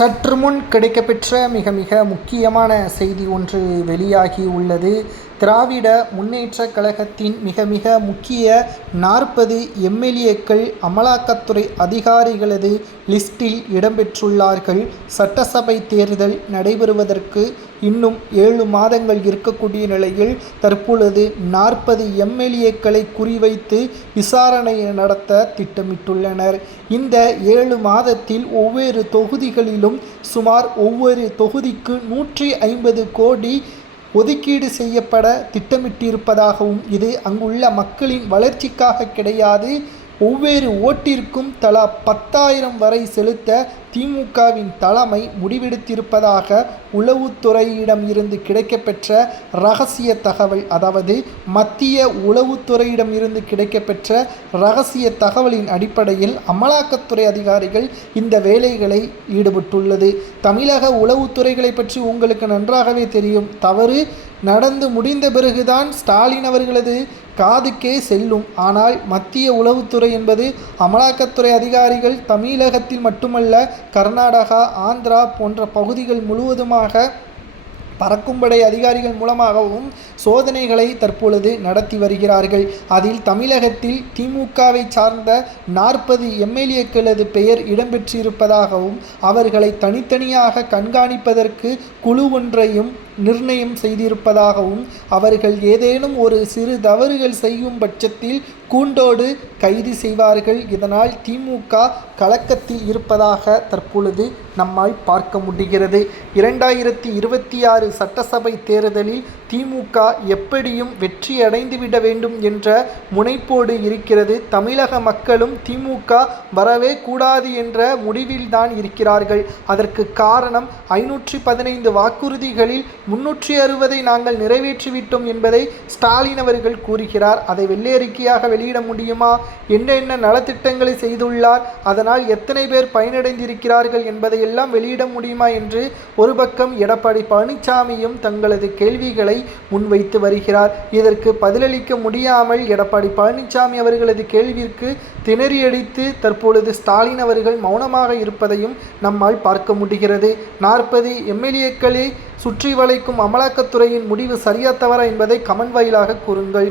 சற்று முன் கிடைக்கப்பெற்ற மிக மிக முக்கியமான செய்தி ஒன்று வெளியாகி உள்ளது. திராவிட முன்னேற்றக் கழகத்தின் மிக மிக முக்கிய 40 எம்எல்ஏக்கள் அமலாக்கத்துறை அதிகாரிகளது லிஸ்டில் இடம்பெற்றுள்ளார்கள். சட்டசபை தேர்தல் நடைபெறுவதற்கு இன்னும் 7 மாதங்கள் இருக்கக்கூடிய நிலையில் தற்பொழுது 40 எம்எல்ஏக்களை குறிவைத்து விசாரணை நடத்த திட்டமிட்டுள்ளனர். இந்த 7 மாதத்தில் ஒவ்வொரு தொகுதிகளிலும் சுமார் ஒவ்வொரு தொகுதிக்கு 150 கோடி ஒதுக்கீடு செய்யப்பட திட்டமிட்டிருப்பதாகவும், இது அங்குள்ள மக்களின் வளர்ச்சிக்காக கிடையாது, ஒவ்வொரு ஓட்டிற்கும் தலா 10,000 வரை செலுத்த திமுகவின் தலைமை முடிவெடுத்திருப்பதாக உளவுத்துறையிடம் இருந்து கிடைக்கப்பெற்ற இரகசிய தகவல், அதாவது மத்திய உளவுத்துறையிடம் இருந்து கிடைக்கப்பெற்ற இரகசிய தகவலின் அடிப்படையில் அமலாக்கத்துறை அதிகாரிகள் இந்த வேலைகளை ஈடுபட்டுள்ளது. தமிழக உளவுத்துறைகளை பற்றி உங்களுக்கு நன்றாகவே தெரியும். தவறு நடந்து முடிந்த பிறகுதான் ஸ்டாலின் அவர்களது காதுக்கே செல்லும். ஆனால் மத்திய உளவுத்துறை என்பது அமலாக்கத்துறை அதிகாரிகள் தமிழகத்தில் மட்டுமல்ல, கர்நாடகா, ஆந்திரா போன்ற பகுதிகள் முழுவதுமாக பறக்கும்படை அதிகாரிகள் மூலமாகவும் சோதனைகளை தற்பொழுது நடத்தி வருகிறார்கள். அதில் தமிழகத்தில் திமுகவை சார்ந்த 40 எம்எல்ஏக்களது பெயர் இடம்பெற்றிருப்பதாகவும், அவர்களை தனித்தனியாக கண்காணிப்பதற்கு குழு ஒன்றையும் நிர்ணயம் செய்திருப்பதாகவும், அவர்கள் ஏதேனும் ஒரு சிறு தவறுகள் செய்யும் பட்சத்தில் கூண்டோடு கைது செய்வார்கள். இதனால் திமுக கலக்கத்தில் இருப்பதாக தற்பொழுது நம்மால் பார்க்க முடிகிறது. 2026 சட்டசபை தேர்தலில் திமுக எப்படியும் வெற்றி அடைந்துவிட வேண்டும் என்ற முனைப்போடு இருக்கிறது. தமிழக மக்களும் திமுக வரவே கூடாது என்ற முடிவில்தான் இருக்கிறார்கள். அதற்கு காரணம் 515 வாக்குறுதிகளில் 360 நாங்கள் நிறைவேற்றிவிட்டோம் என்பதை ஸ்டாலின் அவர்கள் கூறுகிறார். அதை வெள்ளையறிக்கையாக வெளியிட முடியுமா? என்ன நலத்திட்டங்களை செய்துள்ளார், அதனால் எத்தனை பேர் பயனடைந்திருக்கிறார்கள் என்பதையெல்லாம் வெளியிட முடியுமா என்று ஒரு பக்கம் எடப்பாடி பழனிசாமியும் தங்களது கேள்விகளை முன்வைத்து வருகிறார். இதற்கு பதிலளிக்க முடியாமல் எடப்பாடி பழனிசாமி அவர்களது கேள்விற்கு திணறியடித்து தற்பொழுது ஸ்டாலின் அவர்கள் மௌனமாக இருப்பதையும் நம்மால் பார்க்க முடிகிறது. 40 எம்எல்ஏக்களை சுற்றி வளைக்கும் அமலாக்கத்துறையின் முடிவு சரியா தவறா என்பதை கமெண்ட் வாயிலாக கூறுங்கள்.